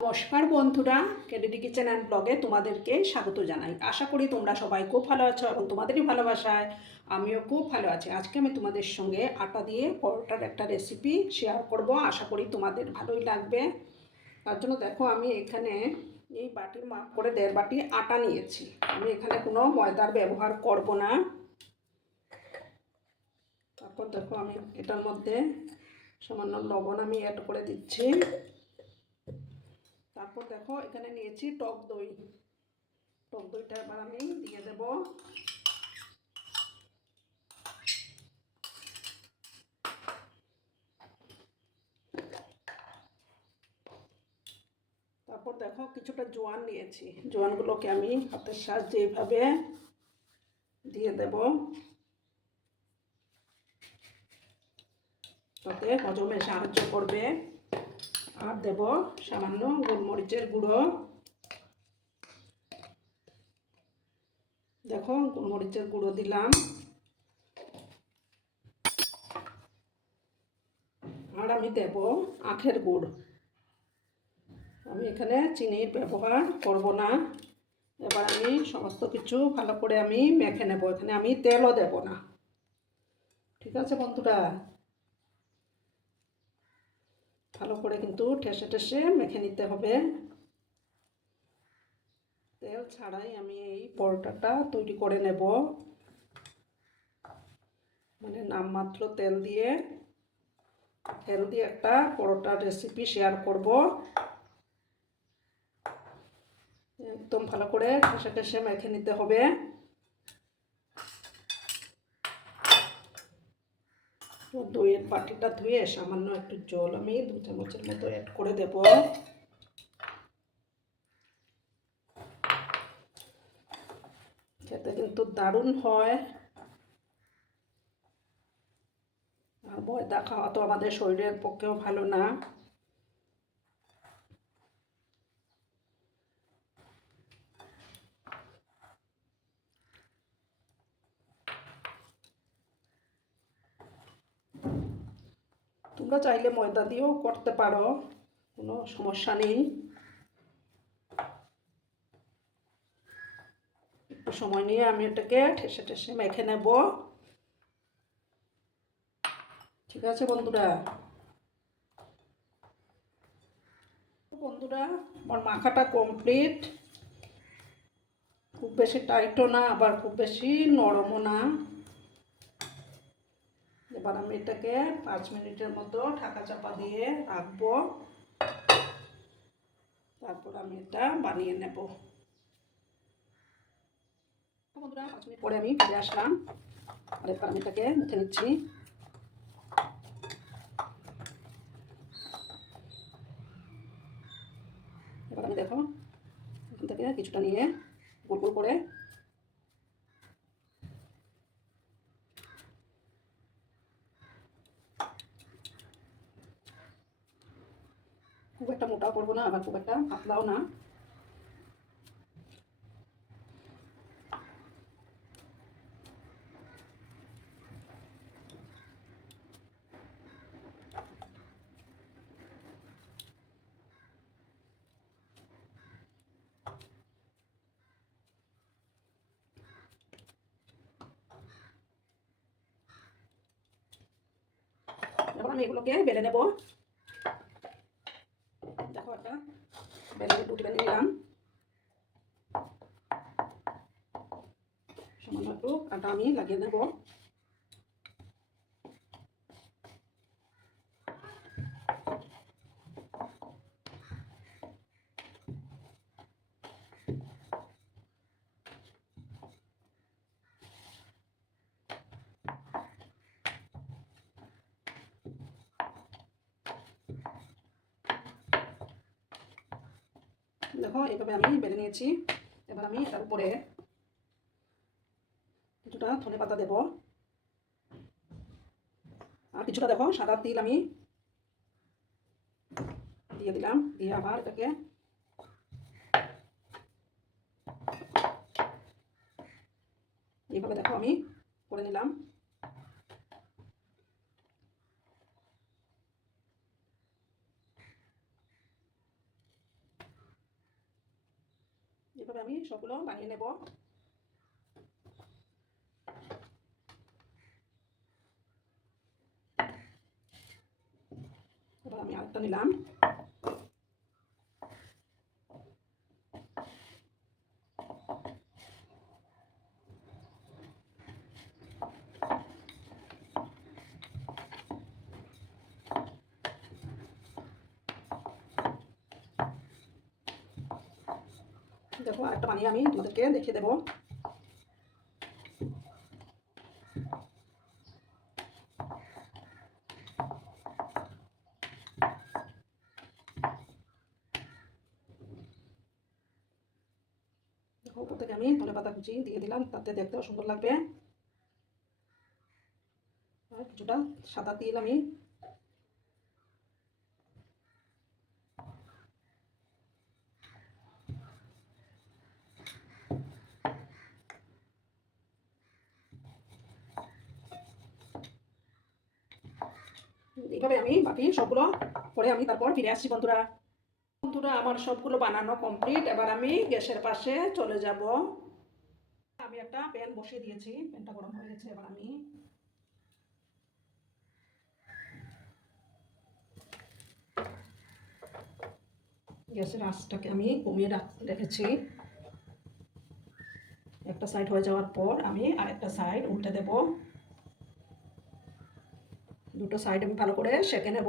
নমস্কার বন্ধুরা KDD kitchen and ব্লগে তোমাদেরকে স্বাগত জানাই। আশা করি তোমরা সবাই খুব ভালো আছো এবং তোমাদেরই ভালোবাসায়। আমিও খুব ভালো আছি। আজকে আমি তোমাদের সঙ্গে আটা দিয়ে পরোটার একটা রেসিপি শেয়ার করব। আশা করি তোমাদের ভালোই লাগবে। তার জন্য দেখো, আমি এখানে এই বাটির মাপ করে দেড় বাটি আটা নিয়েছি। আমি এখানে কোনো ময়দার ব্যবহার করব না। তারপর দেখো, আমি এটার মধ্যে সামান্য লবণ আমি অ্যাড করে দিচ্ছি। তারপর দেখো, এখানে নিয়েছি টক দই। টক দইটা এবার আমি দিয়ে দেব। তারপর দেখো, কিছুটা জোয়ান নিয়েছি। জোয়ানগুলোকে আমি হাতের সাহায্যে এইভাবে দিয়ে দেব। তাতে হজমে সাহায্য করবে। আর দেব, সামান্য গোলমরিচের গুঁড়ো। দেখো, গোলমরিচের গুঁড়ো দিলাম। আর আমি দেব আখের গুড়। আমি এখানে চিনির ব্যবহার করব না। এবার আমি সমস্ত কিছু ভালো করে আমি মেখে নেব। এখানে আমি তেলও দেব না। ঠিক আছে বন্ধুরা? ভালো করে কিন্তু ঠেসে ঠেসে মেখে নিতে হবে। তেল ছাড়াই আমি এই পরোটাটা তৈরি করে নেব। মানে নামমাত্র তেল দিয়ে হেলদি একটা পরোটার রেসিপি শেয়ার করব। একদম ভালো করে ঠেসে ঠেসে মেখে নিতে হবে। দইয়ের বাটিটা ধুয়ে সামান্য একটু জল আমি দু চামচের মতো অ্যাড করে দেব। খেতে কিন্তু দারুণ হয়। আর ময়দা খাওয়া তো আমাদের শরীরের পক্ষেও ভালো না। তোমরা চাইলে ময়দা দিয়েও করতে পারো, কোনো সমস্যা নেই। একটু সময় নিয়ে আমি এটাকে ঠেসে ঠেসে মেখে নেব। ঠিক আছে বন্ধুরা? বন্ধুরা, আমার মাখাটা কমপ্লিট খুব বেশি টাইটও না, আবার খুব বেশি নরমও না। এবার আমি এটাকে পাঁচ মিনিটের মতো ঢাকা চাপা দিয়ে রাখব। তারপর আমি এটা বানিয়ে নেব। বন্ধুরা, পাঁচ মিনিট পরে আমি ফিরে আসলাম। আর এবার আমি এটাকে মুখে নিচ্ছি। এবার আমি দেখো, এখান থেকে কিছুটা নিয়ে গোল গোল করে খুব একটা মোটাও করব না আবার খুব একটা পাতলাও না। আমি এগুলোকে বেলে নেব দেখো একটা বেলে রুটি বেলে নিলাম। সামান্য একটু আটা আমি লাগিয়ে নেব দেখো এইভাবে আমি বেলে নিয়েছি। এবার আমি তার উপরে কিছুটা ধনে পাতা দেব। আর কিছুটা দেখো, সাদা তিল আমি দিয়ে দিলাম, দিয়ে আবার এটাকে এইভাবে দেখো আমি করে নিলাম এভাবে আমি সবগুলো বানিয়ে নেব। আমি আরেকটা নিলাম। দেখো আরেকটা বানিয়ে আমি তোমাদেরকে দেখিয়ে দেবো। উপর থেকে আমি ধনে পাতা কুচি দিয়ে দিলাম, তাতে দেখতেও সুন্দর লাগবে। আর কিছুটা সাদা তিল আমি। এইভাবে আমি বাকি সবগুলো করে আমি তারপর ফিরে আসছি, বন্ধুরা। বন্ধুরা, আমার সবগুলো বানানো কমপ্লিট এবার আমি গ্যাসের পাশে চলে যাব। আমি একটা প্যান বসিয়ে দিয়েছি, প্যানটা গরম হয়ে গেছে, এবার আমি গ্যাসের আঁচটাকে আমি কমিয়ে রাখ- রেখেছি। একটা সাইড হয়ে যাওয়ার পর আমি আরেকটা সাইড উল্টে দেব। দুটো সাইড আমি ভালো করে সেঁকে নেব।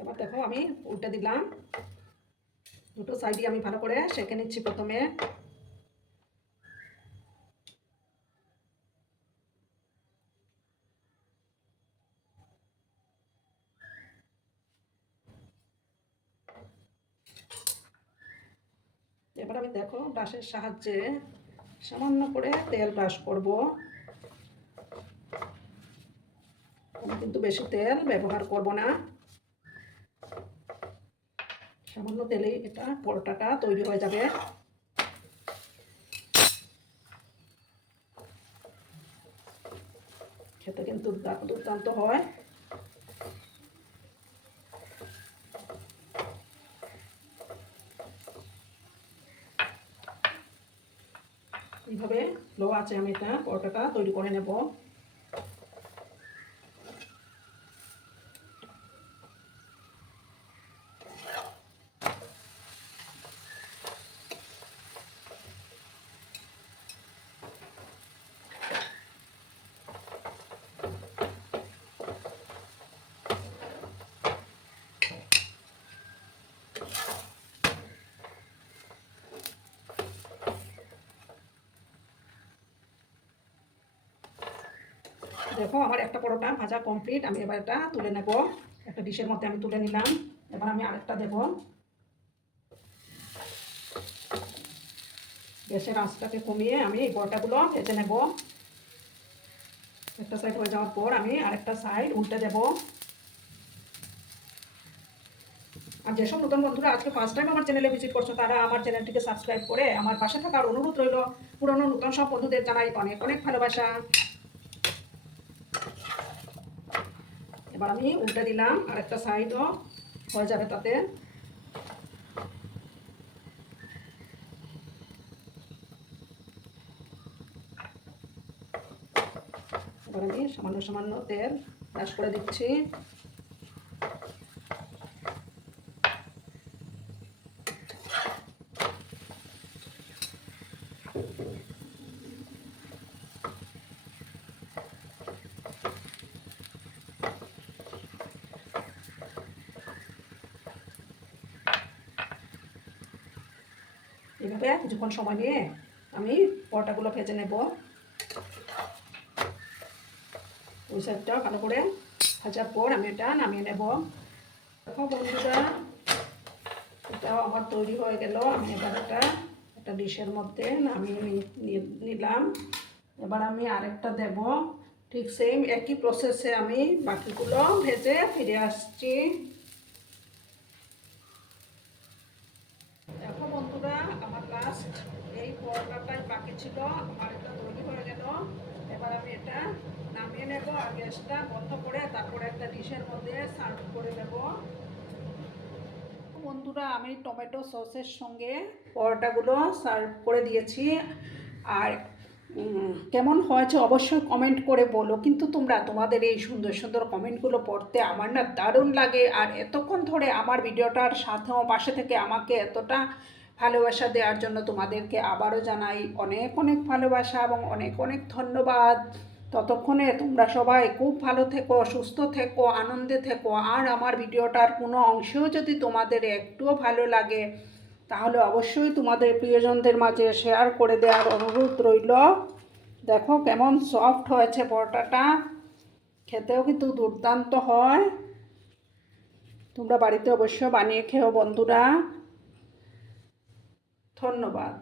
এবার দেখো আমি উল্টে দিলাম। দুটো সাইডই আমি ভালো করে সেঁকে নিচ্ছি প্রথমে। এবার আমি দেখো ব্রাশের সাহায্যে সামান্য করে তেল ব্রাশ করব। আমি কিন্তু বেশি তেল ব্যবহার করব না। সামান্য তেলেই এটা পরোটাটা তৈরি হয়ে যাবে। খেতে কিন্তু দুর্দান্ত হয় এইভাবে লো আছে আমি এটা পরোটাটা তৈরি করে নেব। দেখো, আমার একটা পরোটা ভাজা কমপ্লিট আমি এবার এটা তুলে নেব। একটা ডিশের মধ্যে আমি তুলে নিলাম। এবার আমি আরেকটা দেব। গ্যাসের আঁচটাকে কমিয়ে আমি এই পরোটাগুলো ভেজে নেব। একটা সাইড হয়ে যাওয়ার পর আমি আরেকটা সাইড উল্টে দেব। আর যেসব নতুন বন্ধুরা আজকে ফার্স্ট টাইম আমার চ্যানেলে ভিজিট করছ, তারা আমার চ্যানেলটিকে সাবস্ক্রাইব করে আমার পাশে থাকার অনুরোধ রইল। পুরনো নতুন সব বন্ধুদের জানাই অনেক অনেক ভালোবাসা। এবার আমি উল্টে দিলাম আর একটা সাইডও, হয়ে যাবে তাতে। সামান্য সামান্য তেল চাষ করে দিচ্ছি। এভাবে কিছুক্ষণ সময় নিয়ে আমি পরোটাগুলো ভেজে নেব। ওই সাইডটা ভালো করে ভাজার পর আমি এটা নামিয়ে নেব। দেখো বন্ধুরা, এটাও আমার তৈরি হয়ে গেল। আমি এবার এটা একটা ডিশের মধ্যে নামিয়ে নিলাম। এবার আমি আরেকটা দেব। ঠিক সেম একই প্রসেসে আমি বাকিগুলো ভেজে ফিরে আসছি। জাস্ট এই পরোটাটাই বাকি ছিল, আমার এটা তৈরি হয়ে গেল। এবার আমি এটা নামিয়ে নেব আর গ্যাসটা বন্ধ করে তারপরে একটা ডিশের মধ্যে সার্ভ করে দেব বন্ধুরা, আমি টমেটো সসের সঙ্গে পরোটাগুলো সার্ভ করে দিয়েছি। আর কেমন হয়েছে অবশ্যই কমেন্ট করে বলো। কিন্তু তোমরা তোমাদের এই সুন্দর সুন্দর কমেন্টগুলো পড়তে আমার না দারুণ লাগে। আর এতক্ষণ ধরে আমার ভিডিওটার সাথেও পাশে থেকে আমাকে এতটা ভালোবাসা দেওয়ার জন্য তোমাদেরকে আবারও জানাই অনেক অনেক ভালোবাসা এবং অনেক অনেক ধন্যবাদ। ততক্ষণে তোমরা সবাই খুব ভালো থেকো, সুস্থ থেকো, আনন্দে থেকো। আর আমার ভিডিওটার কোনো অংশেও যদি তোমাদের একটুও ভালো লাগে, তাহলে অবশ্যই তোমাদের প্রিয়জনদের মাঝে শেয়ার করে দেওয়ার অনুরোধ রইল। দেখো কেমন সফট হয়েছে পরোটাটা। খেতেও কিন্তু দুর্দান্ত হয়। তোমরা বাড়িতে অবশ্যই বানিয়ে খেও বন্ধুরা। ধন্যবাদ।